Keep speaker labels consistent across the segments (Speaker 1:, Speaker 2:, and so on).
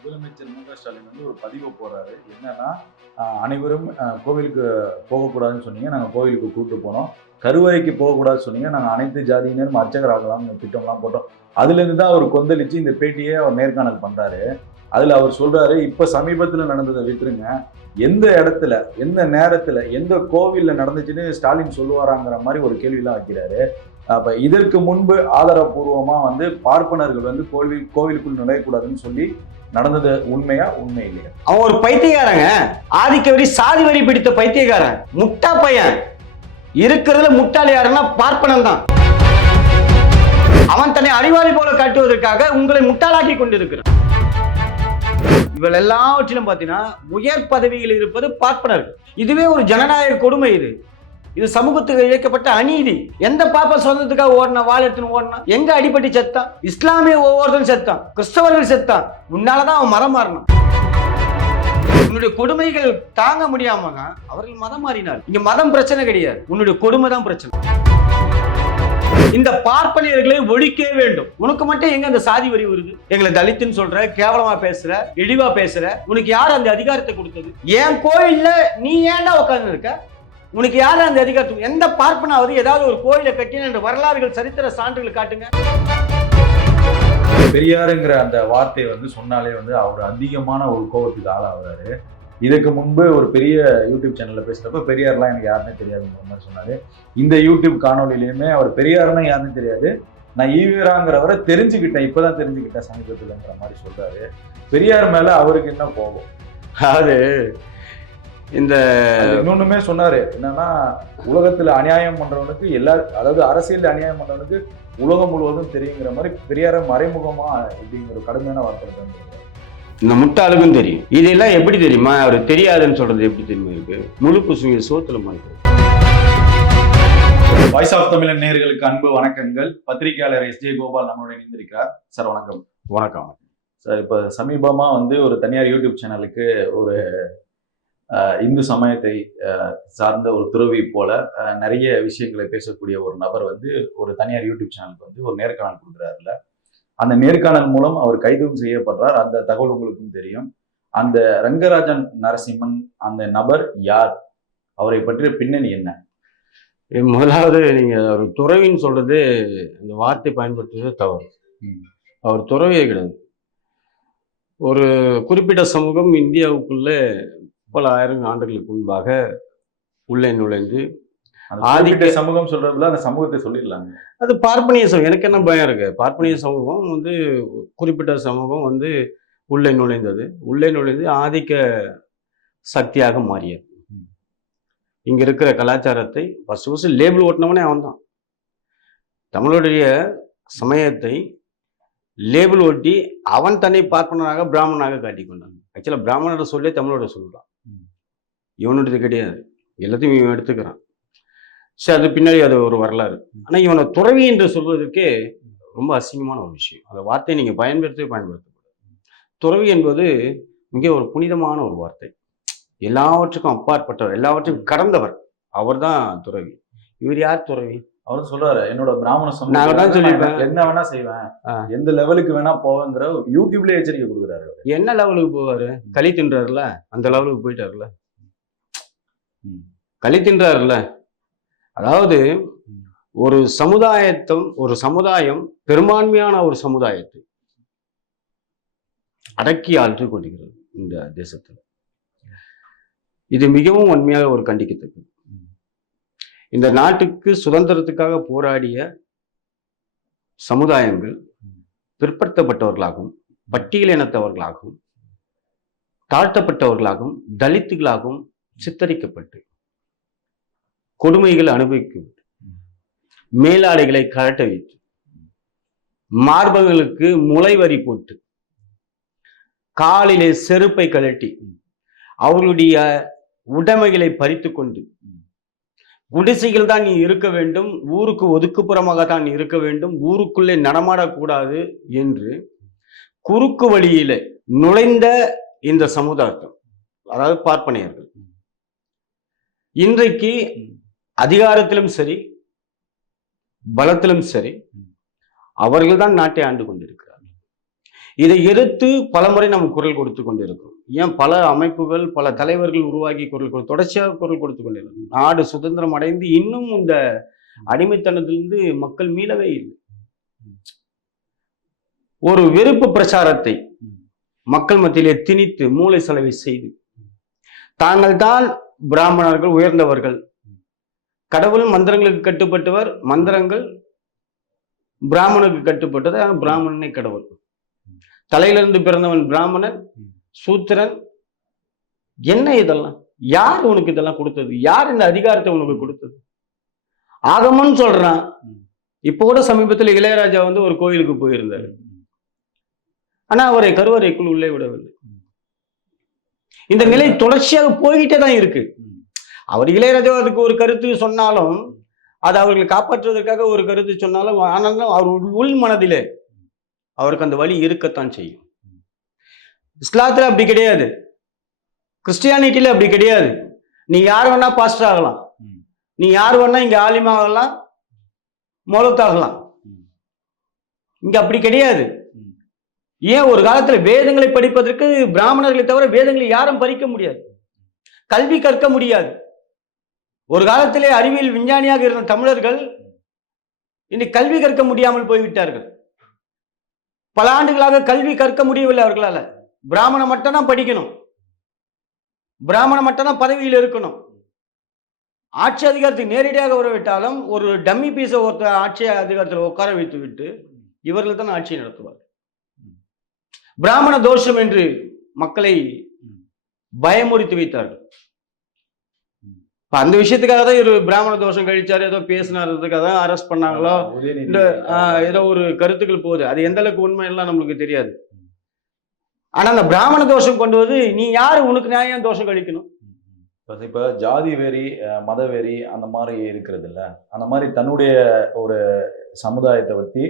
Speaker 1: முதலமைச்சர் மு க. ஸ்டாலின் வந்து ஒரு பதிவை போடுறாரு என்னன்னா அனைவரும் கோவிலுக்கு போகக்கூடாதுன்னு சொன்னீங்க. நாங்கள் கோவிலுக்கு கூப்பிட்டு போனோம் கருவறைக்கு போகக்கூடாதுன்னு சொன்னீங்க. நாங்கள் அனைத்து ஜாதியினரும் அர்ச்சகர் ஆகலாம்னு திட்டம்லாம் போட்டோம். அதுலேருந்து தான் அவர் கொந்தளிச்சு இந்த பேட்டியை அவர் நேர்காணல் பண்ணுறாரு அதில் அவர் சொல்கிறாரு இப்போ சமீபத்தில் நடந்ததை விட்டுருங்க. எந்த இடத்துல எந்த நேரத்தில் எந்த கோவிலில் நடந்துச்சுன்னு ஸ்டாலின் சொல்லுவாராங்கிற மாதிரி ஒரு கேள்விலாம் வைக்கிறாரு. அப்போ இதற்கு முன்பு ஆதாரபூர்வமா வந்து பார்ப்பனர்கள் வந்து கோவில் கோவிலுக்குள் நுழையக்கூடாதுன்னு சொல்லி நடந்தது உண்மையா உண்மை இல்லையா
Speaker 2: அவன் ஒரு பைத்தியக்காரங்க. ஆதிக்க வரி சாதி வரி பிடித்த பைத்தியக்காரன். முட்டா பையன். இருக்கிறதுல முட்டாள் யாருன்னா பார்ப்பனன் தான். அவன் தன்னை அறிவாளி போல காட்டுவதற்காக உங்களை முட்டாளாக்கி கொண்டிருக்கிறான். இவள் எல்லாவற்றிலும் பார்த்தீங்கன்னா உயர் பதவியில் இருப்பது பார்ப்பனர்கள். இதுவே ஒரு ஜனநாயக கொடுமை இது. இது சமூகத்துக்கு இழைக்கப்பட்ட அநீதி. எந்த பாப்ப சொந்தத்துக்காக ஓடின வாழ எடுத்துன்னு ஓடினா? எங்க அடிப்பட்டு செத்தான்? இஸ்லாமிய ஒவ்வொருத்தரும் செத்தான். கிறிஸ்தவர்கள் செத்தான். முன்னாலதான் அவன் மரம் மாறினான். உன்னுடைய கொடுமைகள் தாங்க முடியாம தான் அவர்கள் மதம் மாறினார் இங்க மதம் பிரச்சனை கிடையாது. உன்னுடைய கொடுமை தான் பிரச்சனை. இந்த பார்ப்பனியர்களை ஒழிக்கவே வேண்டும். உனக்கு மட்டும் எங்க அந்த சாதி வரி வருது? எங்களை தலித்துன்னு சொல்ற கேவலமா பேசுற இழிவா பேசுற உனக்கு யார் அந்த அதிகாரத்தை கொடுத்தது? என் கோயில்ல நீ ஏன்டா உட்கார்ந்து இருக்க உனக்கு யார் அந்த அதிகாரத்தை எந்த பார்ப்பனாவது ஏதாவது ஒரு கோயிலை கட்டின என்ற வரலாறுகள் சரித்திர சான்றுகள் காட்டுங்க.
Speaker 1: பெரியாருங்கிற அந்த வார்த்தையை வந்து சொன்னாலே வந்து அவர் அதிகமான ஒரு கோபத்துக்கு ஆளாகிறாரு இதுக்கு முன்பு ஒரு பெரிய யூடியூப் சேனல்ல பேசுறப்ப பெரியார்லாம் எனக்கு யாருன்னே தெரியாதுங்கிற மாதிரி சொன்னாரு. இந்த யூடியூப் காணொலியிலையுமே அவர் பெரியார்னா யாருன்னு தெரியாது. நான் ஈவராங்கிறவரை தெரிஞ்சுக்கிட்டேன் இப்பதான் தெரிஞ்சுக்கிட்டேன் சமீபத்துலங்கிற மாதிரி சொல்றாரு. பெரியார் மேல அவருக்கு என்ன கோபம்?
Speaker 2: அதாவது இந்த
Speaker 1: அது இன்னொன்னுமே சொன்னாரு. என்னன்னா உலகத்துல அநியாயம் பண்றவனுக்கு எல்லா அதாவது அரசியல் அநியாயம் பண்றவனுக்கு உலகம் முழுவதும் தெரியுங்கிற மாதிரி பெரியார மறைமுகமா இப்படிங்கிற கடுமையான வார்த்தை.
Speaker 2: இந்த முட்டாளுக்கும் தெரியும். இதெல்லாம் எப்படி தெரியுமா? அவர் தெரியாதுன்னு சொல்றது எப்படி தெரியுமா இருக்கு முழு புசுங்க சோத்துல மாதிரி
Speaker 1: வாய்ஸ் ஆஃப் தமிழன் நேயர்களுக்கு அன்பு வணக்கங்கள். பத்திரிகையாளர் எஸ் ஜே கோபால் நம்மளோட இணைந்திருக்கிறார். சார் வணக்கம்.
Speaker 2: வணக்கம்.
Speaker 1: சார் இப்போ சமீபமா வந்து ஒரு தனியார் யூடியூப் சேனலுக்கு ஒரு இந்து சமயத்தை சார்ந்த ஒரு துறவி போல நிறைய விஷயங்களை பேசக்கூடிய ஒரு நபர் வந்து ஒரு தனியார் யூடியூப் சேனலுக்கு வந்து ஒரு நேர்காணல் கொடுக்குறாருல அந்த நேர்காணல் மூலம் அவர் கைதும் செய்யப்படுறார். அந்த தகவல் உங்களுக்கும் தெரியும். அந்த ரங்கராஜன் நரசிம்மன் அந்த நபர் யார்? அவரை பற்றிய பின்னணி என்ன?
Speaker 2: முதலாவது நீங்க ஒரு துறவின்னு சொல்றது இந்த வார்த்தை பயன்படுத்துறது தவறு. அவர் துறவியே கிடையாது. ஒரு குறிப்பிட்ட சமூகம் இந்தியாவுக்குள்ள பல ஆயிரம் ஆண்டுகளுக்கு முன்பாக உள்ளே நுழைந்து ஆதிக்க-
Speaker 1: சமூகம் சொல்றதுல அந்த சமூகத்தை சொல்லிடலாங்க.
Speaker 2: அது பார்ப்பனிய சமூகம். எனக்கு என்ன பயம் இருக்கு? பார்ப்பனிய சமூகம் வந்து குறிப்பிட்ட சமூகம் வந்து உள்ளே நுழைந்தது. உள்ளே நுழைந்து ஆதிக்க சக்தியாக மாறியது. இங்க இருக்கிற கலாச்சாரத்தை ஃபர்ஸ்ட் ஃபர்ஸ்ட் லேபிள் ஓட்டினவனே அவன் தான் தமிழுடைய சமயத்தை லேபிள் ஒட்டி அவன் தன்னை பார்ப்பனராக பிராமணனாக காட்டிக்கொண்டான் ஆக்சுவலாக பிராமணோட சொல்லே தமிழோட சொல்றான்.
Speaker 1: ம்.
Speaker 2: இவனுடையது கிடையாது. எல்லாத்தையும் இவன் எடுத்துக்கிறான். சரி அது பின்னாடி அது ஒரு வரலாறு. ஆனா இவனை துறவி என்று சொல்வதற்கே ரொம்ப அசிங்கமான ஒரு விஷயம். அந்த வார்த்தையை நீங்க பயன்படுத்தவே பயன்படுத்தக்கூடாது. துறவி என்பது மிக ஒரு புனிதமான ஒரு வார்த்தை. எல்லாவற்றுக்கும் அப்பாற்பட்டவர் எல்லாவற்றையும் கடந்தவர் அவர்தான் துறவி. இவர் யார் துறவி?
Speaker 1: அவர் சொல்றாரு என்னோட பிராமண
Speaker 2: தான்
Speaker 1: சமூகம்
Speaker 2: சொல்லியிருப்பேன்.
Speaker 1: என்ன வேணா செய்வேன். எந்த லெவலுக்கு வேணா போவேங்கிற யூடியூப்ல எச்சரிக்கை கொடுக்குறாரு அவரு.
Speaker 2: என்ன லெவலுக்கு போவாரு? களி தின்றாருல? அந்த லெவலுக்கு போயிட்டாருல?
Speaker 1: ம்.
Speaker 2: களி அதாவது ஒரு சமுதாயத்தும் ஒரு சமுதாயம் பெரும்பான்மையான ஒரு சமுதாயத்தை அடக்கி ஆழ்த்து கொண்டிருக்கிறது இந்த தேசத்தில். இது மிகவும் வன்மையாக ஒரு கண்டிக்கத்தக்கது. இந்த நாட்டுக்கு சுதந்திரத்துக்காக போராடிய சமுதாயங்கள் பிற்படுத்தப்பட்டவர்களாகவும் பட்டியல் இனத்தவர்களாகவும் தாழ்த்தப்பட்டவர்களாகவும் தலித்துகளாகவும் சித்தரிக்கப்பட்டு கொடுமைகள் அனுபவிக்கப்பட்டு மேலாடைகளை கழட்ட வைத்து மார்பகங்களுக்கு முளைவரி போட்டு காலிலே செருப்பை கழட்டி அவர்களுடைய உடைமைகளை பறித்து கொண்டு குடிசைகள் தான் நீ இருக்க வேண்டும். ஊருக்கு ஒதுக்குப்புறமாக தான் நீ இருக்க வேண்டும். ஊருக்குள்ளே நடமாடக்கூடாது என்று குறுக்கு வழியில நுழைந்த இந்த சமுதாயம் அதாவது பார்ப்பனையர்கள் இன்றைக்கு அதிகாரத்திலும் சரி பலத்திலும் சரி அவர்கள்தான் நாட்டை ஆண்டு கொண்டிருக்கிறார்கள். இதை எதிர்த்து பலமுறை நம்ம குரல் கொடுத்து கொண்டிருக்கிறோம். ஏன்? பல அமைப்புகள் பல தலைவர்கள் உருவாக்கி குரல் கொடு தொடர்ச்சியாக குரல் கொடுத்து கொண்டிருக்கிறோம் நாடு சுதந்திரம் அடைந்து இன்னும் இந்த அடிமைத்தனத்திலிருந்து மக்கள் மீளவே இல்லை. ஒரு வெறுப்பு பிரச்சாரத்தை மக்கள் மத்தியிலே திணித்து மூளை செலவை செய்து தாங்கள் தான் பிராமணர்கள் உயர்ந்தவர்கள். கடவுள் மந்திரங்களுக்கு கட்டுப்பட்டவர் மந்திரங்கள் பிராமணனுக்கு கட்டுப்பட்டது. பிராமணனே கடவுள். தலையிலிருந்து பிறந்தவன் பிராமணன் சூத்திரன். என்ன இதெல்லாம்? யார் உனக்கு இதெல்லாம் கொடுத்தது? யார் இந்த அதிகாரத்தை உனக்கு கொடுத்தது? ஆகமன்னு சொல்றான். இப்போ கூட சமீபத்தில் இளையராஜா வந்து ஒரு கோயிலுக்கு போயிருந்தாரு. ஆனா அவரை கருவறைக்குள் உள்ளே விடவில்லை. இந்த நிலை தொடர்ச்சியாக போய்கிட்டே தான் இருக்கு. அவர் இளையராஜா அதுக்கு ஒரு கருத்து சொன்னாலும் அது அவர்களை காப்பாற்றுவதற்காக ஒரு கருத்து சொன்னாலும் ஆனாலும் அவர் உள்- மனதிலே அவருக்கு அந்த வழி இருக்கத்தான் செய்யும். இஸ்லாத்துல அப்படி கிடையாது. கிறிஸ்டியானிட்டியில அப்படி கிடையாது. நீ யார் வேணா பாஸ்டர் ஆகலாம். நீ யார் வேணா இங்க ஆலிமா ஆகலாம் மொலத்தாகலாம். இங்க அப்படி கிடையாது. ஏன் ஒரு காலத்துல வேதங்களை படிப்பதற்கு பிராமணர்களை தவிர வேதங்களை யாரும் பறிக்க முடியாது? கல்வி கற்க முடியாது. ஒரு காலத்திலே அறிவியல் விஞ்ஞானியாக இருந்த தமிழர்கள் இன்னைக்கு கல்வி கற்க முடியாமல் போய்விட்டார்கள். பல ஆண்டுகளாக கல்வி கற்க முடியவில்லை அவர்களால். பிராமணம் மட்டும் தான் படிக்கணும். பிராமணம் மட்டும் தான் பதவியில் இருக்கணும். ஆட்சி அதிகாரத்துக்கு நேரடியாக உறவிட்டாலும் ஒரு டம்மி பீஸை ஒருத்தர் ஆட்சி அதிகாரத்தில் உட்கார வைத்து விட்டு இவர்கள் தான் ஆட்சியை நடத்துவார் பிராமண தோஷம் என்று மக்களை பயமுறுத்தி வைத்தார்கள். அந்த விஷயத்துக்காக தான் இவர் பிராமண தோஷம் கழிச்சாரு ஏதோ பேசினாருக்காக தான் அரெஸ்ட் பண்ணாங்களோ? இந்த ஏதோ ஒரு கருத்துக்கள் போகுது. அது எந்த அளவுக்கு உண்மை எல்லாம் நம்மளுக்கு தெரியாது. ஆனா அந்த பிராமண தோஷம் கொண்டு வந்து நீ யாரு? உனக்கு நியாயம் தோஷம் கழிக்கணும்?
Speaker 1: இப்ப- ஜாதி வெறி மத வெறி அந்த மாதிரி இருக்கிறது இல்ல. அந்த மாதிரி தன்னுடைய ஒரு சமுதாயத்தை பற்றி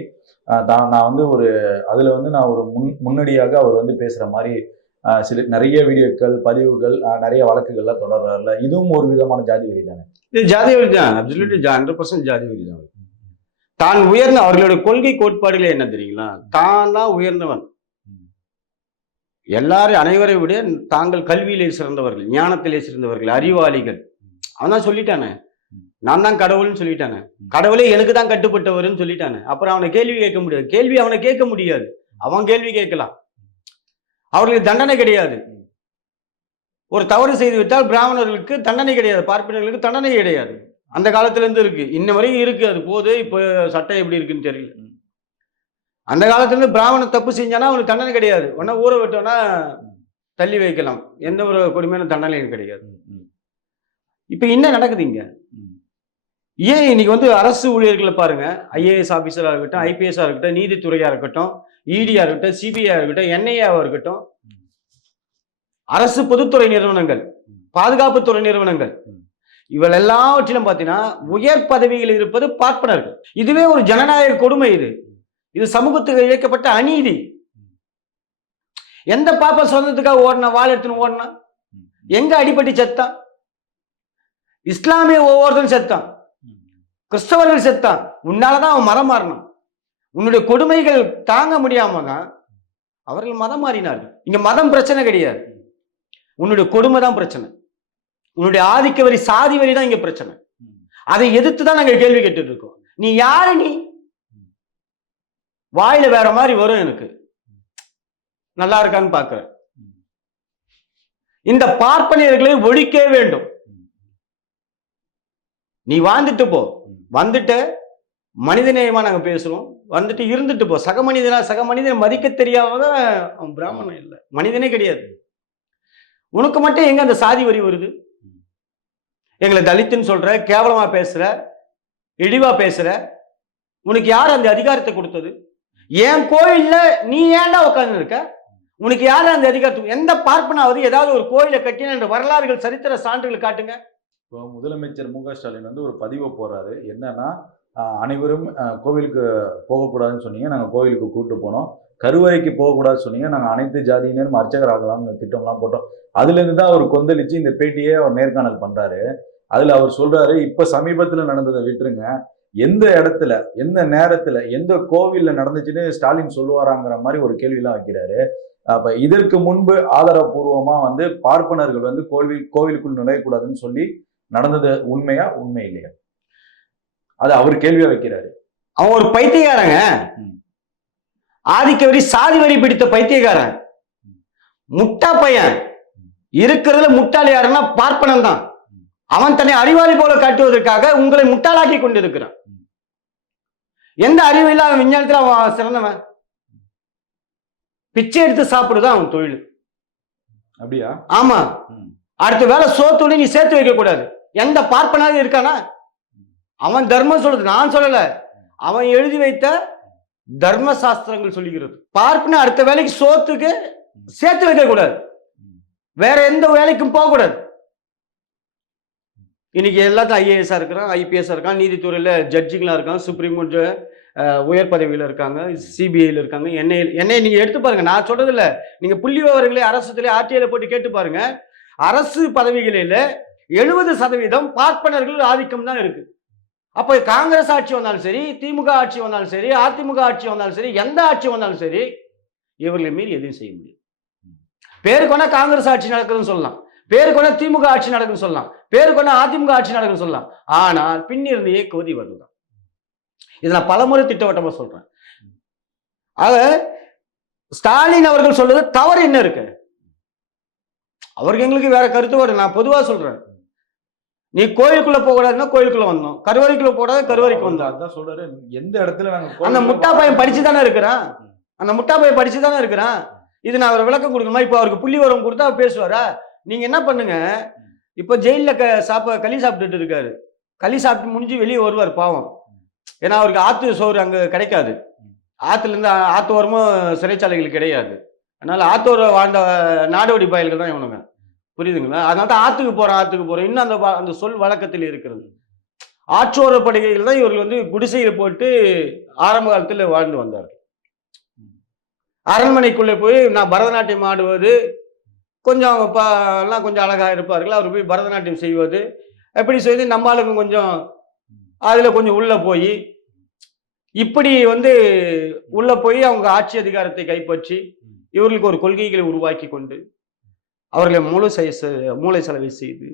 Speaker 1: தான் நான் வந்து ஒரு அதில் வந்து நான் ஒரு முன் முன்னடியாக அவர் வந்து பேசுற மாதிரி சில நிறைய வீடியோக்கள் பதிவுகள் நிறைய வழக்குகள்லாம் தொடர்றாருல. இதுவும் ஒரு விதமான ஜாதி வெறி தானே?
Speaker 2: இது ஜாதி வெறி தான். அப்சல்யூட்லி ஹண்ட்ரட் பர்சன்ட் ஜாதி வெறி தான். தான் உயர்ந்த அவர்களுடைய கொள்கை கோட்பாடுகளே என்ன தெரியுங்களா? தான் தான் உயர்ந்தவன். எல்லாரும் அனைவரை விட தாங்கள் கல்வியிலே சிறந்தவர்கள் ஞானத்திலே சிறந்தவர்கள் அறிவாளிகள். அவன் தான் சொல்லிட்டானே. நான் தான் கடவுள்னு சொல்லிட்டானே. கடவுளே எனக்கு தான் கட்டுப்பட்டவர்னு சொல்லிட்டானே. அப்புறம் அவனை கேள்வி கேட்க முடியாது. கேள்வி அவனை கேட்க முடியாது. அவன் கேள்வி கேட்கலாம். அவர்களுக்கு தண்டனை கிடையாது. ஒரு தவறு செய்து விட்டால் பிராமணர்களுக்கு தண்டனை கிடையாது. பார்ப்பினர்களுக்கு தண்டனை கிடையாது. அந்த காலத்துல இருந்து இருக்கு. இன்ன வரைக்கும் இருக்கு. அது போது இப்போ சட்டம் எப்படி இருக்குன்னு தெரியல. அந்த காலத்துல இருந்து பிராமணன் தப்பு செஞ்சானா அவனுக்கு தண்டனை கிடையாது. உடனே ஊற விட்டோன்னா தள்ளி வைக்கலாம். எந்த ஒரு கொடுமையான தண்டனையும் கிடையாது. இப்ப என்ன நடக்குது இங்க? ஏன் இன்னைக்கு வந்து அரசு ஊழியர்களை பாருங்க? ஐஏஎஸ் ஆஃபீஸராக இருக்கட்டும் ஐபிஎஸ்ஆ இருக்கட்டும் நீதித்துறையா இருக்கட்டும் இடியா இருக்கட்டும் சிபிஐ இருக்கட்டும் என்ஐஏவா இருக்கட்டும் அரசு பொதுத்துறை நிறுவனங்கள் பாதுகாப்புத்துறை நிறுவனங்கள் இவள் எல்லாவற்றிலும் பார்த்தீங்கன்னா உயர் பதவியில் இருப்பது பார்ப்பனர்கள். இதுவே ஒரு ஜனநாயக கொடுமை இது. இது சமூகத்துக்கு இழைக்கப்பட்ட அநீதி. எந்த பாப்பா சொந்தத்துக்காக ஓடினா வாள் எடுத்துன்னு ஓடினா? எங்க அடிப்பட்டு செத்தான்? இஸ்லாமிய ஒவ்வொருத்தரும் செத்தான். கிறிஸ்தவர்கள் செத்தான். உன்னாலதான் அவன் மதம் மாறணும். உன்னுடைய கொடுமைகள் தாங்க முடியாம தான் அவர்கள் மதம் மாறினார்கள். இங்க மதம் பிரச்சனை கிடையாது. உன்னுடைய கொடுமை தான் பிரச்சனை. உன்னுடைய ஆதிக்க வரி சாதி வரி தான் இங்க பிரச்சனை. அதை எதிர்த்து தான் நாங்க கேள்வி கேட்டுட்டு இருக்கோம். நீ யாரு நீ? வாயில வேற மாதிரி வரும் எனக்கு. நல்லா இருக்கான்னு பாக்குறேன். இந்த பார்ப்பனியர்களை ஒழிக்க வேண்டும். நீ வாழ்ந்துட்டு போ. வந்துட்டு மனிதநேயமா நாங்க பேசுறோம். வந்துட்டு இருந்துட்டு போ. சக மனிதனா சக மனிதனை மதிக்க தெரியாம அவன் பிராமணன் இல்லை. மனிதனே கிடையாது. உனக்கு மட்டும் எங்க அந்த சாதி வரி வருது? எங்களை தலித்துன்னு சொல்ற கேவலமா பேசுற இழிவா பேசுற உனக்கு யார் அந்த அதிகாரத்தை கொடுத்தது? என் கோயில்ல நீ ஏன்டா உட்கார்ந்து இருக்க? உனக்கு யார் அந்த அதிகாரத்தை எந்த பார்ப்பனாவது ஏதாவது ஒரு கோயிலை கட்டின என்ற வரலாறுகள் சரித்திர சான்றுகள் காட்டுங்க.
Speaker 1: இப்போ முதலமைச்சர் மு க ஸ்டாலின் வந்து ஒரு பதிவை போடுறாரு. என்னன்னா அனைவரும் கோவிலுக்கு போகக்கூடாதுன்னு சொன்னீங்க. நாங்கள் கோவிலுக்கு கூப்பிட்டு போனோம். கருவறைக்கு போகக்கூடாதுன்னு சொன்னீங்க. நாங்கள் அனைத்து ஜாதியினரும் அர்ச்சகர் ஆகலாம்னு திட்டம்லாம் போட்டோம். அதுலேருந்து தான் அவர் கொந்தளிச்சு இந்த பேட்டியை அவர் நேர்காணல் பண்ணுறாரு அதில் அவர் சொல்கிறாரு இப்போ சமீபத்தில் நடந்ததை விட்டுருங்க. எந்த இடத்துல எந்த நேரத்தில் எந்த கோவிலில் நடந்துச்சுன்னு ஸ்டாலின் சொல்லுவாராங்கிற மாதிரி ஒரு கேள்வியெலாம் வைக்கிறாரு. அப்போ இதற்கு முன்பு ஆதாரபூர்வமா வந்து பார்ப்பனர்கள் வந்து கோவில் கோவிலுக்குள் நுழையக்கூடாதுன்னு சொல்லி நடந்தது உண்மையா உண்மை இல்லையா? அது அவர் கேள்வியா வைக்கிறாரு.
Speaker 2: அவன் ஒரு பைத்தியக்காரங்க.
Speaker 1: ம்.
Speaker 2: ஆதிக்க வரி சாதி வரி பிடித்த பைத்தியக்காரன். முட்டா பையன். இருக்கிறதுல முட்டாள் யாருன்னா பார்ப்பனன் தான். அவன் தன்னை அறிவாளி போல காட்டுவதற்காக உங்களை முட்டாளாக்கி கொண்டிருக்கிறான். எந்த அறிவு இல்லாத விஞ்ஞானத்துல அவன் சிறந்தவன். பிச்சை எடுத்து சாப்பிடுதான் அவன் தொழில்.
Speaker 1: அப்படியா?
Speaker 2: ஆமா. அடுத்த வேலை சோத்துணி நீ சேர்த்து வைக்க கூடாது. எந்த பார்ப்பனாவது இருக்கானா? அவன் தர்மம் சொல்றது நான் சொல்லல. அவன் எழுதி வைத்த தர்ம சாஸ்திரங்கள் சொல்லுகிறது. பார்ப்பன அடுத்த வேலைக்கு சோத்துக்கு சேர்த்து வைக்க கூடாது வேற எந்த வேலைக்கும் போக கூடாது இன்னைக்கு எல்லாத்தையும் ஐஏஎஸ்ஆ இருக்கிறான் ஐபிஎஸ்ஆ இருக்கான் நீதித்துறையில ஜட்ஜிங்களா இருக்கான் சுப்ரீம் கோர்ட் உயர் பதவியில் இருக்காங்க சிபிஐல இருக்காங்க. என்ஐ என்ஐ நீங்க எடுத்து பாருங்க. நான் சொல்றது இல்லை நீங்க புள்ளி விவரங்களே அரசுல ஆர்டிஐல போட்டு கேட்டு பாருங்க. அரசு பதவிகளில் எழுபது சதவீதம் பார்ப்பனர்கள் ஆதிக்கம் தான் இருக்கு. அப்போ காங்கிரஸ் ஆட்சி வந்தாலும் சரி திமுக ஆட்சி வந்தாலும் சரி அதிமுக ஆட்சி வந்தாலும் சரி எந்த ஆட்சி வந்தாலும் சரி இவர்களை மீறி எதையும் செய்ய முடியும் பேருக்கு வேணா காங்கிரஸ் ஆட்சி நடக்குதுன்னு சொல்லலாம். பேருக்கு வேணா திமுக ஆட்சி நடக்குதுன்னு சொல்லலாம். பேருக்கு வேணா அதிமுக ஆட்சி நடக்குதுன்னு சொல்லலாம். ஆனால் பின்னிருந்து இயக்குவது இவர்கள் தான் இதை நான் பலமுறை திட்டவட்டமா சொல்றேன். ஆக ஸ்டாலின் அவர்கள் சொல்றது தவறு என்ன இருக்கு? அவருக்கு எங்களுக்கு வேற கருத்து வரும் நான் பொதுவா சொல்றேன். நீ கோயிலுக்குள்ள போக கூடாதுன்னா கோயிலுக்குள்ள வந்தோம். கருவறைக்குள்ள போடாத கருவறைக்கு வந்தோம்.
Speaker 1: அதான் சொல்றாரு. எந்த இடத்துல நாங்க
Speaker 2: அந்த முட்டா பையன் படிச்சு தானே இருக்கிறான்? அந்த முட்டா பையன் படிச்சு தானே இருக்கிறான் இது நான் அவர் விளக்கம் கொடுக்கணுமா? இப்போ அவருக்கு புள்ளி வரம் கொடுத்தா அவர் பேசுவாரா? நீங்க என்ன பண்ணுங்க? இப்போ ஜெயிலில் க சாப்ப களி சாப்பிட்டுட்டு இருக்காரு. களி சாப்பிட்டு முடிஞ்சு வெளியே வருவார் பாவம். ஏன்னா அவருக்கு ஆத்து சோறு அங்க கிடைக்காது. ஆத்துல இருந்து ஆ- ஆத்து ஓரமும் சிறைச்சாலைகள் கிடையாது. அதனால ஆத்தோர வாழ்ந்த நாடோடி பயல்கள் தான் இவனுங்க. புரியுதுங்களா? அதனால தான் ஆத்துக்கு போகிறோம் ஆத்துக்கு போகிறோம் இன்னும் அந்த வ- அந்த சொல் வழக்கத்தில் இருக்கிறது. ஆற்றோர படுகைகள் தான் இவர்கள் வந்து குடிசையில் போட்டு ஆரம்ப காலத்தில் வாழ்ந்து வந்தார்கள். அரண்மனைக்குள்ளே போய் நான் பரதநாட்டியம் ஆடுவது கொஞ்சம் அவங்க பா எல்லாம் கொஞ்சம் அழகாக இருப்பார்கள். அவர் போய் பரதநாட்டியம் செய்வது எப்படி செய்து நம்மளுக்கும் கொஞ்சம் அதில் கொஞ்சம் உள்ளே போய் இப்படி வந்து உள்ளே போய் அவங்க ஆட்சி அதிகாரத்தை கைப்பற்றி இவர்களுக்கு ஒரு கொள்கைகளை உருவாக்கி கொண்டு அவர்களை மூளை மூளை செலவை செய்து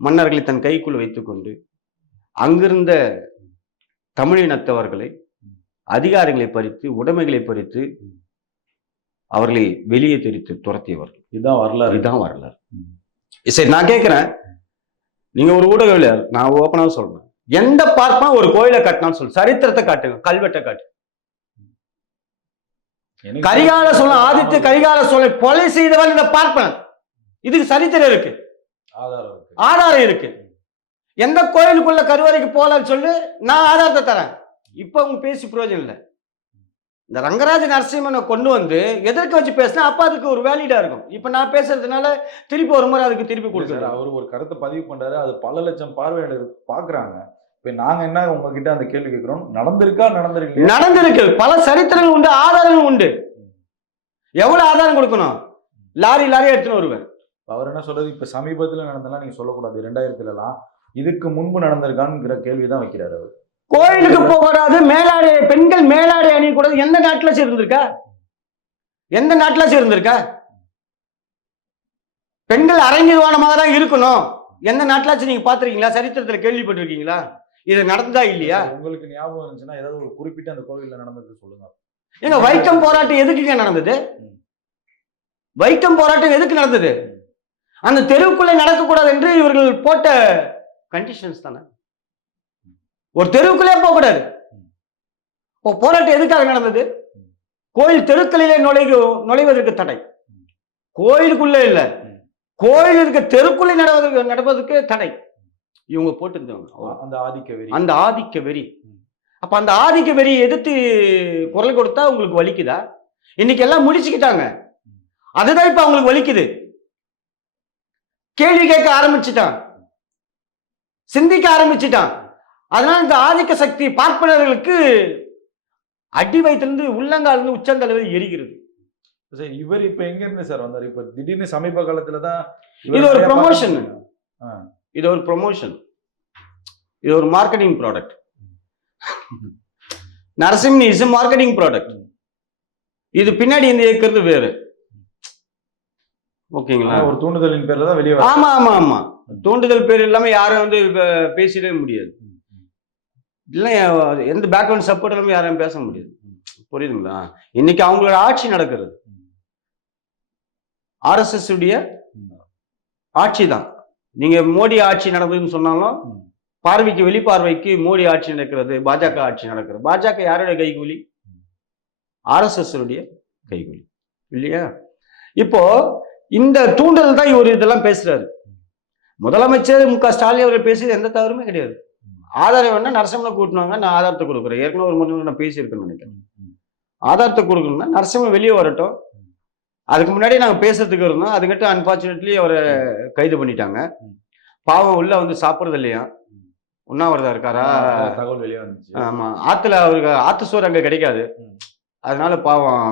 Speaker 2: மன்னர்களை தன் கைக்குள் வைத்துக்கொண்டு அங்கிருந்த தமிழினத்தவர்களை அதிகாரங்களை பறித்து உடைமைகளை பறித்து அவர்களை வெளியே தெரித்து துரத்தியவர்கள்.
Speaker 1: இதுதான் வரலாறு.
Speaker 2: இதுதான் வரலாறு. சரி நான் கேட்கிறேன். நீங்க ஒரு ஊடகவியலாளர் நான் ஓப்பனாக சொல்றேன். எந்த பார்ப்பா ஒரு கோயிலை கட்டினான்னு சொல்லு. சரித்திரத்தை காட்டுங்க கல்வெட்டை காட்டு. கரிகால சோழன் ஆதித்ய கரிகால சோழன் கொலை செய்தவன் இந்த பார்ப்பனன். இதுக்கு சரித்திரம் இருக்கு.
Speaker 1: ஆதாரம் இருக்கு.
Speaker 2: எந்த கோயிலுக்குள்ள கருவறைக்கு போகலான்னு சொல்லி நான் ஆதாரத்தை தரேன். இப்போ அவங்க பேசி பிரயோஜனம் இல்லை. இந்த ரங்கராஜ நரசிம்மனை கொண்டு வந்து எதற்கு வச்சு பேசினா அப்ப அதுக்கு ஒரு வேலிடா இருக்கும். இப்போ நான் பேசுறதுனால திருப்பி ஒரு முறை அதுக்கு திருப்பி கொடுக்குறேன்
Speaker 1: அவர் ஒரு கருத்தை பதிவு பண்றாரு. அது பல லட்சம் பார்வையாளர் பாக்குறாங்க. இப்ப நாங்க என்ன உங்ககிட்ட அந்த கேள்வி கேட்கிறோம் நடந்திருக்கா நடந்திருக்கு
Speaker 2: நடந்திருக்கு. பல சரித்திரங்கள் உண்டு ஆதாரங்கள் உண்டு. எவ்வளவு ஆதாரம் கொடுக்கணும்? லாரி லாரி எடுத்துன்னு வருவேன்.
Speaker 1: அவர் என்ன சொல்றது? இப்ப சமீபத்துல நடந்தெல்லாம் நீங்க சொல்லக்கூடாது. ரெண்டாயிரத்துல எல்லாம் இதுக்கு முன்பு நடந்திருக்கான்ங்கிற கேள்விதான் வைக்கிறாரு அவர்.
Speaker 2: கோயிலுக்கு போகக்கூடாது மேலாடை பெண்கள் மேலாடை அணியக்கூடாது. எந்த நாட்டுல இருந்திருக்கா எந்த நாட்டுல இருந்திருக்கா பெண்கள் அரங்கிவானமாக தான் இருக்கணும். எந்த நாட்டிலாச்சும் நீங்க பாத்திருக்கீங்களா சரித்திரத்துல கேள்விப்பட்டிருக்கீங்களா? இது நடந்ததா இல்லையா?
Speaker 1: உங்களுக்கு ஞாபகம் இருந்துச்சுன்னா ஏதாவது ஒரு குறிப்பிட்ட அந்த கோவில்ல நடந்தது சொல்லுங்க.
Speaker 2: எங்க வைக்கம் போராட்டம் எதுக்குங்க நடந்தது? வைக்கம் போராட்டம் எதுக்கு நடந்தது? அந்த தெருவுக்குள்ளே நடக்கக்கூடாது என்று இவர்கள் போட்ட கண்டிஷன்ஸ் தானே? ஒரு தெருவுக்குள்ளே போகக்கூடாது. இப்போ போராட்டம் எதுக்காக நடந்தது? கோயில் தெருக்களிலே நுழைவு நுழைவதற்கு தடை. கோயிலுக்குள்ளே இல்ல. கோயில் இருக்க தெருக்குள்ளே நடவதற்கு நடப்பதற்கு தடை. இவங்க போட்டிருந்தவங்க.
Speaker 1: அந்த ஆதிக்க வெறி.
Speaker 2: அந்த ஆதிக்க வெறி. அப்ப அந்த ஆதிக்க வெறியை எதிர்த்து குரல் கொடுத்தா உங்களுக்கு வலிக்குதா? இன்னைக்கு எல்லாம் முடிச்சுக்கிட்டாங்க. அதுதான் இப்ப அவங்களுக்கு வலிக்குது. கேள்வி கேட்க ஆரம்பிச்சுட்டான். சிந்திக்க ஆரம்பிச்சுட்டான். அதனால இந்த ஆதிக்க சக்தி பார்ப்பனர்களுக்கு அடி வயிற்றிலிருந்து உள்ளங்கால இருந்து உச்சந்தலைவர் எரிகிறது.
Speaker 1: சரி இவர் இப்ப எங்க இருந்து சார் வந்தாரு? இப்ப திடீர்னு சமீப காலத்துல தான்
Speaker 2: இது ஒரு.
Speaker 1: ஆ.
Speaker 2: இது ஒரு ப்ரொமோஷன் இது ஒரு marketing product Narasimhan is marketing product இது பின்னாடி இந்த இருக்கிறது வேறு. ஓகேங்களா?
Speaker 1: ஒரு தூண்டுதலின் பேர்ல தான் வெளியே
Speaker 2: ஆமா ஆமா ஆமா. தூண்டுதல் பேர் இல்லாம யாரும் வந்து பேசிடவே முடியாது. இல்லை எந்த பேக்ரவுண்ட் சப்போர்ட் இல்லாம யாரும் பேச முடியாது. புரியுதுங்களா? இன்னைக்கு அவங்களோட ஆட்சி நடக்கிறது. ஆர்எஸ்எஸ் உடைய ஆட்சி தான். நீங்க மோடி ஆட்சி நடக்குதுன்னு சொன்னாலும். பார்வைக்கு வெளிப்பார்வைக்கு மோடி ஆட்சி நடக்கிறது பாஜக ஆட்சி நடக்கிறது. பாஜக யாருடைய கைகூலி? ஆர்எஸ்எஸ் உடைய கைகூலி. இல்லையா? இப்போ இந்த தூண்டல் தான் இவர் இதெல்லாம் பேசுறாரு. முதலமைச்சர் மு க ஸ்டாலின் அவர் பேசியது எந்த தவறுமே கிடையாது. ஆதாரம் வேணா நரசிம்மனை கூட்டினாங்க நான் ஆதாரத்தை கொடுக்குறேன். ஏற்கனவே ஒரு முறை நான் பேசியிருக்கேன்னு நினைக்கிறேன். ஆதாரத்தை கொடுக்கணும்னா நரசிம்மன் வெளியே வரட்டும். அதுக்கு முன்னாடி நாங்கள் பேசுறதுக்கு இருந்தோம். அதுக்கிட்ட அன்பார்ச்சுனேட்லி அவரை கைது பண்ணிட்டாங்க. பாவம் உள்ள வந்து சாப்பிட்றது இல்லையா? உண்ணாவிரதம் இருக்காரா?
Speaker 1: தகவல் வெளியே வந்துச்சு.
Speaker 2: ஆமா. ஆத்துல அவருக்கு ஆத்து சோறு அங்க கிடைக்காது. அதனால பாவம்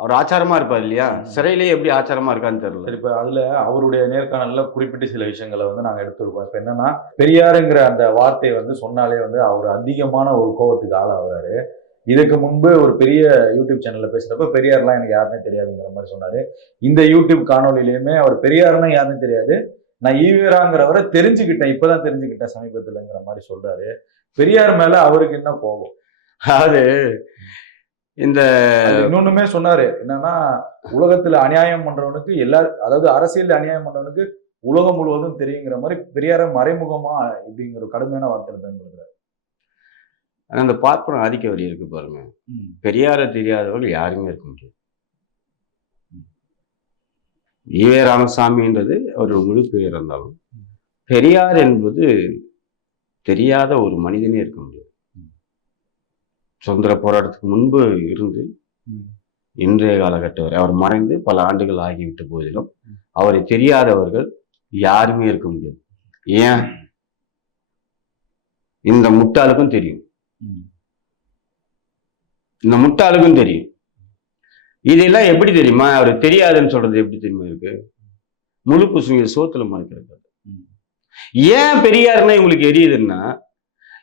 Speaker 2: அவர் ஆச்சாரமா இருப்பார் இல்லையா. சிறையிலேயே எப்படி ஆச்சாரமா இருக்கான்னு தெரியல.
Speaker 1: சரி இப்ப அதுல அவருடைய நேர்காணல்ல குறிப்பிட்ட சில விஷயங்களை வந்து நாங்க எடுத்துருக்கோம். இப்ப என்னன்னா பெரியாருங்கிற அந்த வார்த்தையை வந்து சொன்னாலே வந்து அவர் அதிகமான ஒரு கோபத்துக்கு ஆளாகிறாரு இதுக்கு முன்பு ஒரு பெரிய யூடியூப் சேனல்ல பேசுறப்ப பெரியார்லாம் எனக்கு யாருன்னே தெரியாதுங்கிற மாதிரி சொன்னாரு. இந்த யூடியூப் காணொலியிலயுமே அவர் பெரியாருன்னா யாருன்னு தெரியாது. நான் ஈவேராங்கிறவரை தெரிஞ்சுக்கிட்டேன் இப்பதான் தெரிஞ்சுக்கிட்டேன் சமீபத்துலங்கிற மாதிரி சொல்றாரு. பெரியார் மேல அவருக்கு என்ன கோபம்?
Speaker 2: அதாவது இந்த
Speaker 1: அது இன்னொன்னுமே சொன்னாரு. என்னன்னா உலகத்துல அநியாயம் பண்றவனுக்கு எல்லா அதாவது அரசியல் அநியாயம் பண்றவனுக்கு உலகம் முழுவதும் தெரியுங்கிற மாதிரி பெரியார மறைமுகமா இப்படிங்கிற ஒரு கடுமையான வார்த்தையில பயன்படுத்துறாரு.
Speaker 2: அந்த பார்ப்பன ஆதிக்க வரி இருக்கு பாருங்க. பெரியார தெரியாதவர்கள் யாருமே இருக்க முடியாது. ஈவே ராமசாமின்றது ஒரு முழு பெயர் இருந்தாலும் பெரியார் என்பது தெரியாத ஒரு மனிதனே இருக்க முடியாது. சுதந்திர போராட்டத்துக்கு முன்பு இருந்து இன்றைய காலகட்டம் வரை அவர் மறைந்து பல ஆண்டுகள் ஆகிவிட்ட போதிலும் அவரை தெரியாதவர்கள் யாருமே இருக்க முடியாது. ஏன்? இந்த முட்டாளுக்கும் தெரியும். இந்த முட்டாளுக்கும் தெரியும். இதெல்லாம் எப்படி தெரியுமா? அவர் தெரியாதுன்னு சொல்றது எப்படி தெரியுமா இருக்கு? முழு குசுங்க சோத்துல மறைக்கிறது. ஏன் பெரியாருன்னா உங்களுக்கு எரியுதுன்னா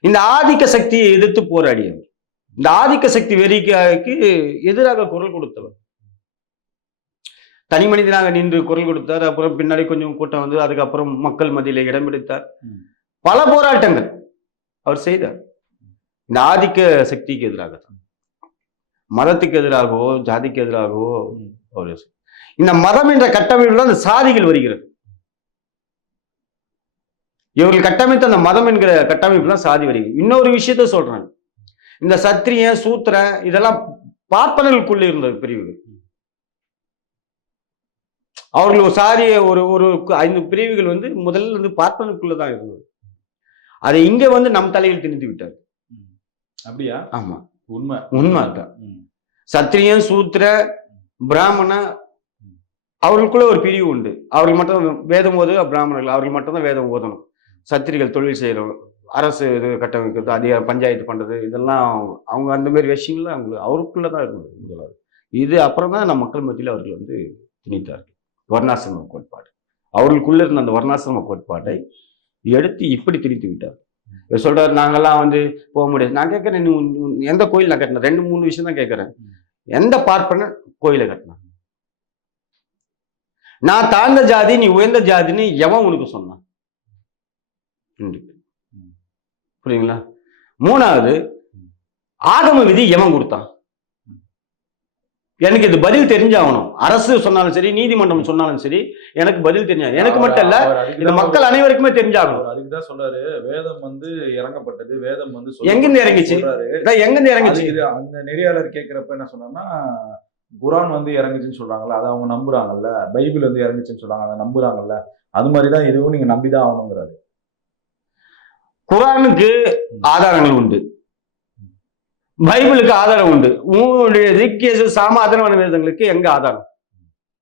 Speaker 2: இந்த ஆதிக்க சக்தியை எதிர்த்து போராடியவர். இந்த ஆதிக்க சக்தி வெறிக்கு எதிராக குரல் கொடுத்தவர். தனி மனிதனாக நின்று குரல் கொடுத்தார். அப்புறம் பின்னாடி கொஞ்சம் கூட்டம் வந்து அதுக்கப்புறம் மக்கள் மத்தியில இடம் பிடித்தார். பல போராட்டங்கள் அவர் செய்தார். இந்த ஆதிக்க சக்திக்கு எதிராக மதத்துக்கு எதிராகவோ ஜாதிக்கு எதிராகவோ. அவர் இந்த மதம் என்ற கட்டமைப்பில் அந்த சாதிகள் வருகிறது. இவர்கள் கட்டமைத்த அந்த மதம் என்கிற கட்டமைப்புல சாதி வருகிறது. இன்னொரு விஷயத்த சொல்றேன். இந்த சத்திரிய சூத்திர இதெல்லாம் பார்ப்பனர்களுக்குள்ள இருந்த பிரிவுகள். அவர்கள் ஒரு சாதிய ஒரு ஒரு ஐந்து பிரிவுகள் வந்து முதல்ல வந்து பார்ப்பனருக்குள்ள தான் இருந்தது. அதை இங்க வந்து நம் தலையில் திணித்து விட்டார்.
Speaker 1: அப்படியா?
Speaker 2: ஆமா.
Speaker 1: உண்மை.
Speaker 2: உண்மை
Speaker 1: ம்.
Speaker 2: சத்திரியன் சூத்திர பிராமண அவர்களுக்குள்ள ஒரு பிரிவு உண்டு. அவர்கள் மட்டும் வேதம் ஓது பிராமணர்கள். அவர்கள் மட்டும்தான் வேதம் ஓதணும். சத்திரிகள் தொழில் செய்யறோம் அரசு இது கட்டமைக்கிறது அதிகாரம் பஞ்சாயத்து பண்ணுறது இதெல்லாம் அவங்க அந்த மாதிரி விஷயங்கள்லாம் அவங்களுக்கு அவருக்குள்ள தான் இருந்தது முதலாவது இது அப்புறம் தான் நம்ம மக்கள் மத்தியில் அவர்கள் வந்து திணித்தார்கள். வர்ணாசிரம கோட்பாடு. அவர்களுக்குள்ள இருந்த அந்த வர்ணாசிரம கோட்பாட்டை எடுத்து இப்படி திணித்து விட்டார் சொல்றாரு நாங்கெல்லாம் வந்து போக முடியாது. நான் கேட்குறேன் எந்த கோயில் நான் கட்டினேன்? ரெண்டு மூணு விஷயம் தான் கேட்குறேன். எந்த பார்ப்பன கோயிலை கட்டினான்? நான் தாழ்ந்த ஜாதி நீ உயர்ந்த ஜாதின்னு எவன் உனக்கு சொன்னான்? புரியுங்களா மூணாவது ஆகம விதி எவன் கொடுத்தான்? எனக்கு இது பதில் தெரிஞ்சாகணும். அரசு சொன்னாலும் சரி நீதிமன்றம் சொன்னாலும் சரி எனக்கு பதில் தெரிஞ்சாகணும் எனக்கு மட்டும் இல்ல இந்த மக்கள் அனைவருக்குமே தெரிஞ்சாகணும்.
Speaker 1: அவர் அதுக்கு தான் சொல்றாரு. வேதம் வந்து இறங்கப்பட்டது. வேதம் வந்து
Speaker 2: எங்கிருந்து இறங்குச்சு?
Speaker 1: சொல்றாரு.
Speaker 2: இதான் எங்க இறங்குச்சு?
Speaker 1: இது அந்த நெறியாளர் கேட்கிறப்ப என்ன சொன்னான்னா குரான் வந்து இறங்குச்சுன்னு சொல்றாங்கல்ல அதை அவங்க நம்புறாங்கல்ல. பைபிள் வந்து இறங்குச்சுன்னு சொல்றாங்க அதை நம்புறாங்கல்ல. அது மாதிரி தான் இதுவும் நீங்க நம்பிதான் ஆகணுங்கிறாரு.
Speaker 2: குரானுக்கு ஆதாரங்கள் உண்டு. பைபிளுக்கு ஆதாரம் உண்டு. உங்களுடைய ரிக்கேசு சாமாதான வேதங்களுக்கு எங்க ஆதாரம்?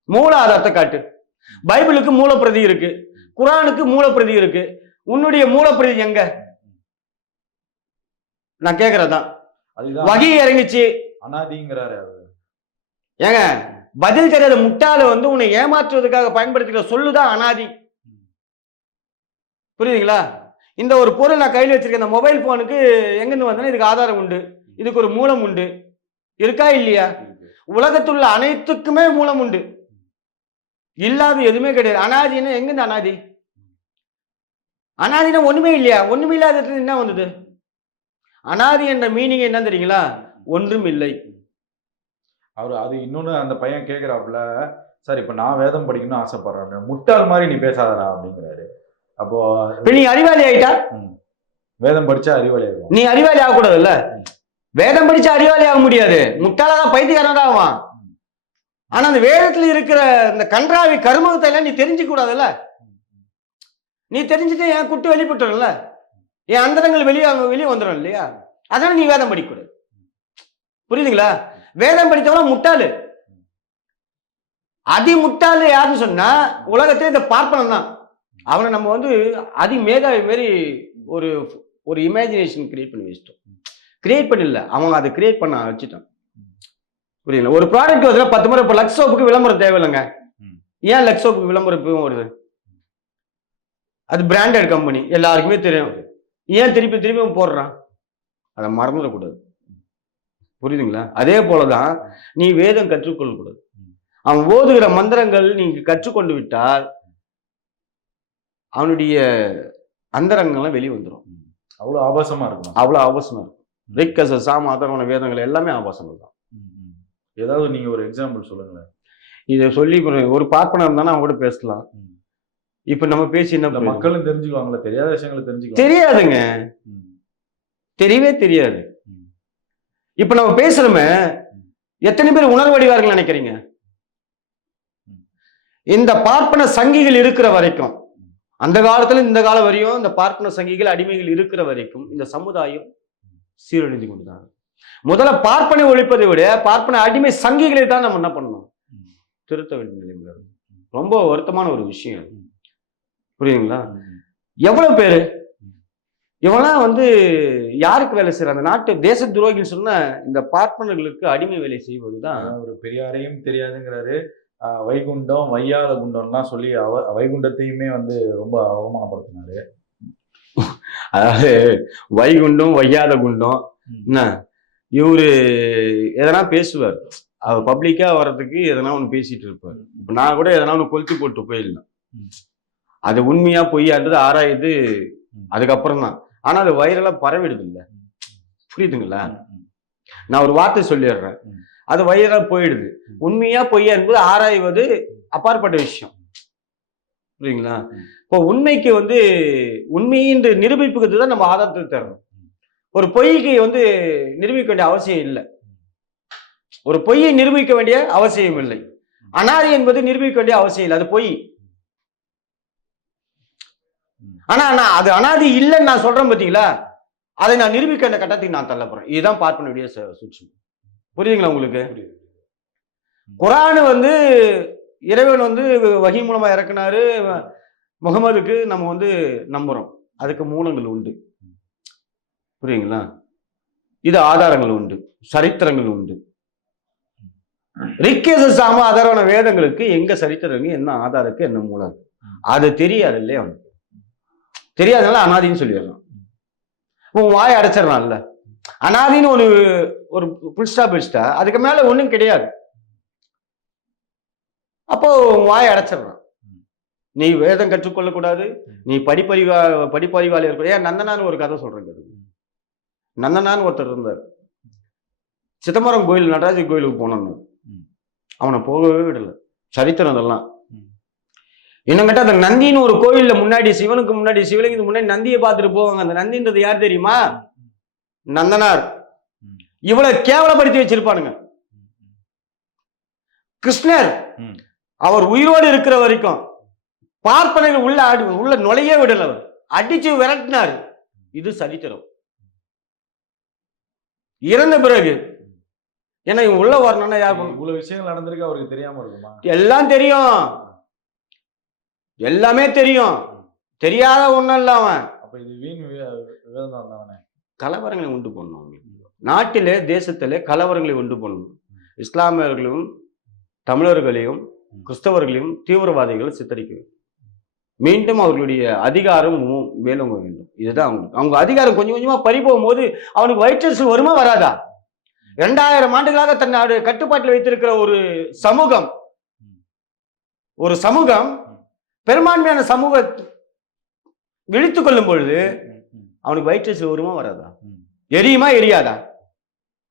Speaker 2: மூல ஆதாரத்தை காட்டு. பைபிளுக்கு மூலப்பிரதி இருக்கு. குரானுக்கு மூலப்பிரதி இருக்கு. உன்னுடைய மூலப்பிரதி எங்க? நான் கேக்குறதுதான்
Speaker 1: அதுதான்.
Speaker 2: வகி இறங்கிச்சு.
Speaker 1: அனாதிங்கிறாரு
Speaker 2: ஏங்க பதில் தெரியாத முட்டாள வந்து உன்னை ஏமாற்றுவதற்காக பயன்படுத்துகிற சொல்லுதான் அனாதி. புரியுதுங்களா? இந்த ஒரு பொருள் நான் கையில் வச்சிருக்கேன். இந்த மொபைல் ஃபோனுக்கு எங்கேருந்து வந்தேன்னா இதுக்கு ஆதாரம் உண்டு. இதுக்கு ஒரு மூலம் உண்டு. இருக்கா இல்லையா? உலகத்துள்ள அனைத்துக்குமே மூலம் உண்டு. இல்லாத எதுவுமே கிடையாது. அனாதின்னா எங்கிருந்து அனாதி? அனாதினா ஒண்ணுமே இல்லையா? ஒண்ணுமே இல்லாத இடத்துல என்ன வந்தது? அனாதி என்ற மீனிங் என்ன தெரியுங்களா? ஒன்றும் இல்லை.
Speaker 1: அவர் அது இன்னொன்னு அந்த பையன் கேட்குறாப்புல சார் இப்ப நான் வேதம் படிக்கணும்னு ஆசைப்படுறேன். முட்டாள் மாதிரி நீ பேசாதடா அப்படிங்கிறாரு. அப்போ
Speaker 2: நீ அறிவாளி ஆயிட்டா?
Speaker 1: வேதம் படிச்சா அறிவாளி ஆகும்
Speaker 2: நீ அறிவாளி ஆகக்கூடாதுல்ல? வேதம் படிச்சு அறிவாளி ஆக முடியாது. முட்டாளதான் பைத்தியக்காரன் தான் ஆவான் ஆனா அந்த வேதத்துல இருக்கிற இந்த கன்றாவி கருமத்தை எல்லாம் நீ தெரிஞ்சுக்க கூடாதுல்ல நீ தெரிஞ்சுட்டு என் குட்டு வெளிப்பட்டுரும்ல? என் அந்தரங்கள் வெளியே வெளியே வந்துடும் இல்லையா? அதனால நீ வேதம் படிக்கக்கூடாது புரியுதுங்களா? வேதம் படித்தவன முட்டாளு. அதி முட்டாளு யாருன்னு சொன்னா உலகத்திலே இந்த பார்ப்பனம் தான் அவனை நம்ம வந்து அதி மேதாவி மாரி ஒரு ஒரு இமேஜினேஷன் கிரியேட் பண்ணி வச்சிட்டோம். கிரியேட் பண்ணல. அவங்க அதை கிரியேட் பண்ண வச்சுட்டான் புரியுதுங்களா? ஒரு ப்ராடக்ட் வருதுல பத்து முறை இப்போ லக்ஸ் சோப்புக்கு விளம்பரம் தேவையில்லைங்க. ஏன் லக்ஸ் சோப்புக்கு விளம்பரம் இப்பவும் வருது? அது பிராண்டட் கம்பெனி எல்லாருக்குமே தெரியும். ஏன் திருப்பி திருப்பி போடுறான்? அதை மறந்துடக்கூடாது. புரியுதுங்களா? அதே போலதான் நீ வேதம் கற்றுக்கொள்ளக்கூடாது. அவன் ஓதுகிற மந்திரங்கள் நீங்க கற்றுக்கொண்டு விட்டால் அவனுடைய அந்தரங்கள்லாம் வெளியே வந்துடும்
Speaker 1: அவ்வளவு ஆபாசமா இருக்கும்.
Speaker 2: அவ்வளோ அவசரம் இருக்கும். ரிக்கச சாம அதர்வன வேதங்கள் எல்லாமே ஆபாசங்கள் தான்.
Speaker 1: ஏதாவது நீங்க ஒரு எக்ஸாம்பிள் சொல்லுங்களேன்.
Speaker 2: இதை சொல்லி ஒரு- பார்ப்பனர் இருந்தானா அவங்க கூட பேசலாம். இப்ப நம்ம பேசி என்ன?
Speaker 1: மக்களும் தெரிஞ்சுக்குவாங்களா தெரியாத விஷயங்களை தெரிஞ்சுக்குவாங்க
Speaker 2: தெரியாதுங்க. தெரியவே தெரியாது. இப்ப நம்ம பேசுறோமே எத்தனை பேர் உணர்வடிவார்கள் நினைக்கிறீங்க. இந்த பார்ப்பன சங்கிகள் இருக்கிற வரைக்கும் அந்த காலத்துல இந்த காலம் வரையும் இந்த பார்ப்பன சங்கிகள் அடிமைகள் இருக்கிற வரைக்கும் இந்த சமுதாயம் சீரழிந்து கொண்டுதான். முதல்ல பார்ப்பனை ஒழிப்பதை விட பார்ப்பன அடிமை சங்கிகளை தான் நம்ம என்ன பண்ணணும்? திருத்த வேண்டிய நிலைமையில ரொம்ப வருத்தமான ஒரு விஷயம் புரியுதுங்களா? எவ்வளவு பேரு? இவெல்லாம் வந்து யாருக்கு வேலை செய்யற அந்த நாட்டு தேச துரோகின்னு சொன்ன இந்த பார்ப்பனர்களுக்கு அடிமை வேலை செய்வதுதான்
Speaker 1: தான் ஒரு பெரியாரையும் தெரியாதுங்கிறாரு. வைகுண்டம் வையாத குண்டம்லாம் சொல்லி அவ வைகுண்டத்தையுமே வந்து ரொம்ப அவமானப்படுத்தினாரு
Speaker 2: அதாவது வைகுண்டம் வையாத குண்டம். என்ன இவரு எதனா பேசுவார் அவர் பப்ளிக்கா வர்றதுக்கு எதனா ஒன்று பேசிட்டு இருப்பார் இப்ப நான் கூட எதனா ஒன்று கொளுத்தி போட்டு போயிடலாம். அது உண்மையா பொய்யான்றது ஆராயுது. அதுக்கப்புறம் தான் ஆனா அது வைரலா பரவிடுது இல்ல. புரியுதுங்களா. நான் ஒரு வார்த்தை சொல்லிடுறேன். அது வைரலா போயிடுது. உண்மையா பொய்யா என்பது ஆராய்வது அப்பாற்பட்ட விஷயம். புரியுங்களா. இப்போ உண்மைக்கு வந்து உண்மையின்று நிரூபிப்புக்கு தான் நம்ம ஆதாரத்தை தரணும். ஒரு பொய்க்கு வந்து நிரூபிக்க வேண்டிய அவசியம் இல்லை. ஒரு பொய்யை நிரூபிக்க வேண்டிய அவசியம் இல்லை. அனாதி என்பது நிரூபிக்க வேண்டிய அவசியம் இல்லை. அது பொய். ஆனா நான் அது அனாதி இல்லைன்னு நான் சொல்றேன் பாத்தீங்களா? அதை நான் நிரூபிக்க கட்டத்துக்கு நான் தள்ளப்படுறேன் இதுதான் பார்ப்பன வேண்டிய சூட்சம். புரியுதுங்களா உங்களுக்கு. குரான் வந்து இறைவன் வந்து வகி மூலமா இறக்குனாரு முகமதுக்கு நம்ம வந்து நம்புறோம். அதுக்கு மூலங்கள் உண்டு. புரியுங்களா இது ஆதாரங்கள் உண்டு. சரித்திரங்கள் உண்டு. ரிக்கேச சாம அதர்வன வேதங்களுக்கு எங்க சரித்திரங்க என்ன ஆதாரக்கு என்ன மூலம். அது தெரியாது இல்லையா? அவனுக்கு தெரியாதனால அனாதின்னு சொல்லிடலாம். உன் வாயை அடைச்சிடறான்ல அனாதின்னு ஒரு ஒரு புல் ஸ்டாப் வச்சுட்டா அதுக்கு மேல ஒன்றும் கிடையாது. அப்போ உன் வாயை அடைச்சிடறான். நீ வேதம் கற்றுக்கொள்ளக்கூடாது நீ படிப்பறிவா படிப்பறிவாளி இருக்க ஏன் நந்தனான்னு ஒரு கதை சொல்கிறேங்க நந்தனான்னு ஒருத்தர் இருந்தார். சிதம்பரம் கோயில் நடராஜ கோயிலுக்கு போனோம்னு அவனை போகவே விடல. சரித்திரம் அதெல்லாம்.
Speaker 1: ம்.
Speaker 2: கேட்டா அந்த நந்தின்னு ஒரு கோயில்ல முன்னாடி சிவனுக்கு முன்னாடி சிவலிங்கத்துக்கு முன்னாடி நந்தியை பார்த்துட்டு போவாங்க. அந்த நந்தின்றது யார் தெரியுமா? நந்தனார். இவ்வளவு கேவலப்படுத்தி வச்சிருப்பானுங்க. கிருஷ்ணர். அவர் உயிரோடு இருக்கிற வரைக்கும் பார்ப்பனைகள் உள்ள அடி உள்ள நுழைய விடல அவர். அடிச்சு விரட்டினார். இது சரித்திரம். இறந்த பிறகு ஏன்னா இவன் உள்ள வரணும்னா யார்
Speaker 1: இவ்வளவு விஷயங்கள் நடந்திருக்கு அவருக்கு தெரியாம இருக்குமா?
Speaker 2: எல்லாம் தெரியும். எல்லாமே தெரியும். தெரியாத ஒண்ணும் இல்ல அவன்.
Speaker 1: அப்ப இது வீண்
Speaker 2: கலவரங்களை உண்டு அவங்களுக்கு. நாட்டிலே தேசத்திலே கலவரங்களை உண்டு பண்ணணும் இஸ்லாமியர்களையும் தமிழர்களையும் கிறிஸ்தவர்களையும் தீவிரவாதிகளை சித்தரிக்க மீண்டும் அவர்களுடைய அதிகாரம் மேலும் மேலோங்க வேண்டும். இதுதான் அவங்களுக்கு. அவங்க அதிகாரம் கொஞ்சம் கொஞ்சமா பறி போகும்போது அவனுக்கு வயிற்று வருமா வராதா? இரண்டாயிரம் ஆண்டுகளாக தன்னுடைய கட்டுப்பாட்டில் வைத்திருக்கிற ஒரு சமூகம் ஒரு சமூகம் பெரும்பான்மையான சமூக விழித்துக் கொள்ளும் பொழுது அவனுக்கு வயிற்று வருமா வராதா? எரியுமா எரியாதா?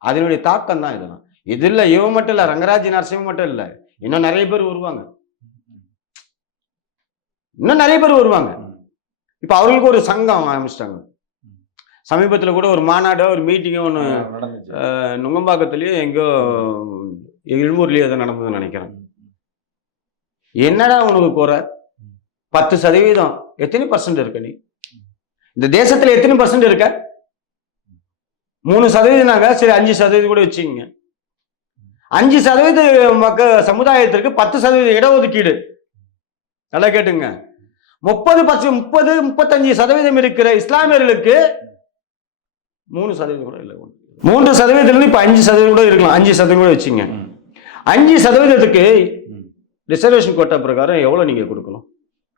Speaker 2: அதனுடைய தாக்கம் தான் இதெல்லாம். இது இல்ல இவன் மட்டும் இல்ல ரங்கராஜ் நரசிம்ம மட்டும் இல்ல. இன்னும் நிறைய பேர் வருவாங்க. இன்னும் நிறைய பேர் வருவாங்க. இப்ப அவர்களுக்கு ஒரு சங்கம் ஆரம்பிச்சிட்டாங்க. சமீபத்துல கூட ஒரு மாநாடோ ஒரு மீட்டிங்கோ ஒன்று
Speaker 1: நடந்துச்சு.
Speaker 2: நுங்கம்பாக்கத்துலயோ எங்கோ எழும்பூர்லயோ எதோ நடந்ததுன்னு நினைக்கிறேன். என்னடா உனக்கு குறை? பத்து சதவீதம். எத்தனை பர்சன்ட் இருக்க நீ? இந்த தேசத்துல எத்தனை பர்சன்ட் இருக்க? மூணு சதவீதம்னாங்க. சரி அஞ்சு சதவீதம் கூட வச்சுக்கோங்க. அஞ்சு சதவீத மக்க சமுதாயத்திற்கு பத்து சதவீத இடஒதுக்கீடு. நல்லா கேட்டுங்க. முப்பது பத்து முப்பது முப்பத்தஞ்சு சதவீதம் இருக்கிற இஸ்லாமியர்களுக்கு மூணு சதவீதம் கூட இல்லை. மூன்று சதவீதத்துல இப்ப அஞ்சு சதவீதம் கூட இருக்கலாம். அஞ்சு சதவீதம் கூட வச்சுங்க. அஞ்சு சதவீதத்துக்கு. ரிசர்வேஷன் கோட்டா பிரகாரம் எவ்வளவு நீங்க கொடுக்கணும்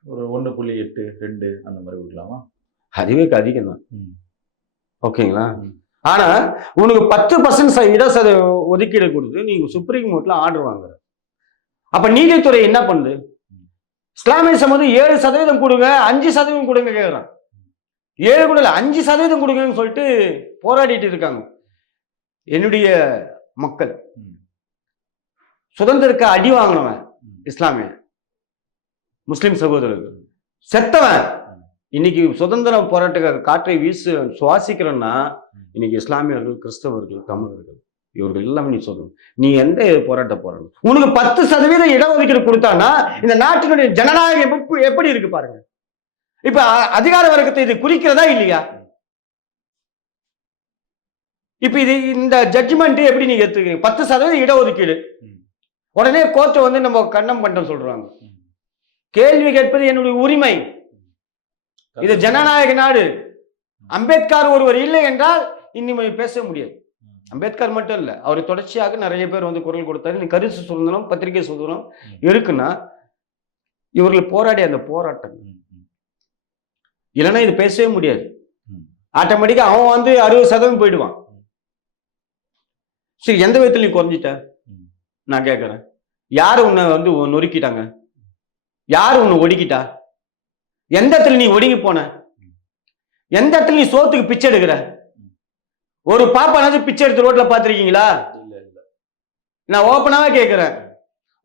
Speaker 1: ஒரு ஒன்று புள்ளி எட்டு ரெண்டு அந்த மாதிரி கொடுக்கலாமா?
Speaker 2: அதுவே அதிகம் தான். ஓகேங்களா. ஆனா உனக்கு பத்து பர்சன்ட் இடசத ஒதுக்கீடு கொடுத்து நீங்க சுப்ரீம் கோர்ட்ல ஆர்டர் வாங்குற. அப்ப நீதித்துறை என்ன பண்ணுது? இஸ்லாமிய சமூகம் ஏழு சதவீதம் கொடுங்க அஞ்சு சதவீதம் கொடுங்க கேட்குறான் ஏழு கூட இல்லை அஞ்சு சதவீதம் கொடுங்கன்னு சொல்லிட்டு போராடிட்டு இருக்காங்க. என்னுடைய மக்கள். சுதந்திரக்க அடி வாங்கினவன் இஸ்லாமிய முஸ்லிம் சகோதரர்கள். செத்தவன். இன்னைக்கு சுதந்திர போராட்ட காற்றை வீசு சுவாசிக்கிறன்னா இன்னைக்கு இஸ்லாமியர்கள் கிறிஸ்தவர்கள் தமிழர்கள் இவர்கள் எல்லாமே நீ சொல்லணும். நீ எந்த போராட்ட போராட்டம் உனக்கு பத்து சதவீதம் இடஒதுக்கீடு கொடுத்தான்னா இந்த நாட்டினுடைய ஜனநாயகம் எப்படி- இருக்கு பாருங்க. இப்ப அதிகார வர்க்கத்தை இது குறிக்கிறதா இல்லையா? இப்ப இது இந்த ஜட்ஜ்மெண்ட் எப்படி நீங்க எடுத்துக்கிறீங்க? பத்து சதவீதம் இடஒதுக்கீடு. உடனே கோர்ட்டை வந்து நம்ம கண்டம் பண்ணிட்டோம் சொல்றாங்க. கேள்வி கேட்பது என்னுடைய உரிமை. இது ஜனநாயக நாடு. அம்பேத்கர் ஒருவர் இல்லை என்றால் இனிமே பேச முடியாது. அம்பேத்கர் மட்டும் இல்ல அவர் தொடர்ச்சியாக நிறைய பேர் வந்து குரல் கொடுத்தாரு. நீ கருத்து சுதந்திரம் பத்திரிகை சுதந்திரம் இருக்குன்னா இவர்கள் போராடிய அந்த போராட்டம். இல்லைன்னா இது பேசவே முடியாது.
Speaker 1: ம்.
Speaker 2: ஆட்டோமேட்டிக்கா அவன் வந்து அறுபது சதவீதம் போயிடுவான். சரி எந்த விதத்துல நீ குறைஞ்சிட்ட. நான் கேட்கறேன் யாரு உன்னை வந்து நொறுக்கிட்டாங்க? யாரு உன்னை ஒடுக்கிட்டா? எந்த இடத்துல நீ ஒடுங்கி போன? எந்த இடத்துல நீ சோத்துக்கு பிச்சை எடுக்கிற? ஒரு பாப்பா ஏதாச்சும் பிச்சை எடுத்து ரோட்ல பாத்திருக்கீங்களா நான் ஓப்பனாவே கேட்கிறேன்.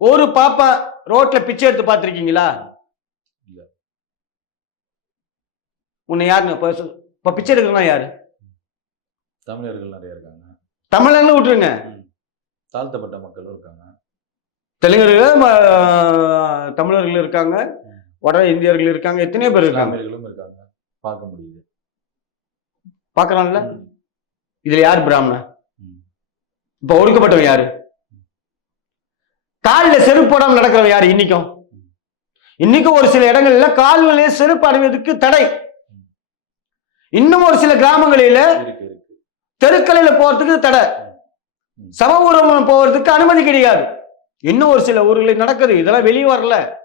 Speaker 2: ஒரு பாப்பா ரோட்ல பிச்சை எடுத்து பார்த்திருக்கீங்களா?
Speaker 1: இல்ல.
Speaker 2: உன்னை யாருன்னு இப்ப பிச்சை எடுக்கிறனா யாரு?
Speaker 1: தமிழர்கள் நிறைய இருக்காங்க.
Speaker 2: தமிழன்னு விட்டுருங்க.
Speaker 1: தாழ்த்தப்பட்ட மக்களும் இருக்காங்க.
Speaker 2: தெலுங்கர்கள் தமிழர்கள் இருக்காங்க. வட இந்தியர்கள் இருக்காங்க எத்தனையோ பேர் இருக்காங்க.
Speaker 1: பார்க்க முடியுது. ம்.
Speaker 2: இதுல யார் பிராமணன். இப்ப ஒடுக்கப்பட்டவன் யாரு? காலில் செருப்பு போடாம நடக்கிறவன் யாரு இன்னைக்கும்? இன்னைக்கும் ஒரு சில இடங்கள்ல கால்களே செருப்பு அணிவதற்கு தடை. இன்னும் ஒரு சில கிராமங்களில தெருக்கலையில போறதுக்கு தடை. சம ஊர்வலம் போறதுக்கு அனுமதி கிடையாது. இன்னும் ஒரு சில ஊர்களில் நடக்குது. இதெல்லாம் வெளியே வரல.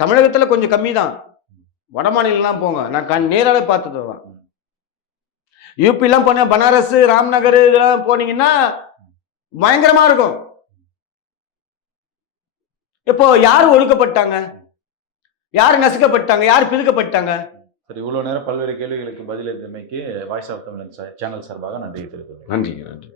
Speaker 2: தமிழகத்துல கொஞ்சம் கம்மி தான் வட மாநிலம் போங்க. நான் கண் நேரால பார்த்தது தான்
Speaker 1: ம்.
Speaker 2: யூபி எல்லாம் போன பனாரஸ் ராம்நகர் இதெல்லாம் போனீங்கன்னா பயங்கரமா இருக்கும். இப்போ யார் ஒடுக்கப்பட்டாங்க? யார் நசுக்கப்பட்டாங்க? யார் பிதுக்கப்பட்டாங்க?
Speaker 1: சரி இவ்வளவு நேரம் பல்வேறு கேள்விகளுக்கு பதிலளித்தமைக்கு வாய்ஸ் ஆஃப் தமிழன் சேனல் சார்பாக நன்றி தெரிவித்துள்ளேன்
Speaker 2: நன்றி நன்றி.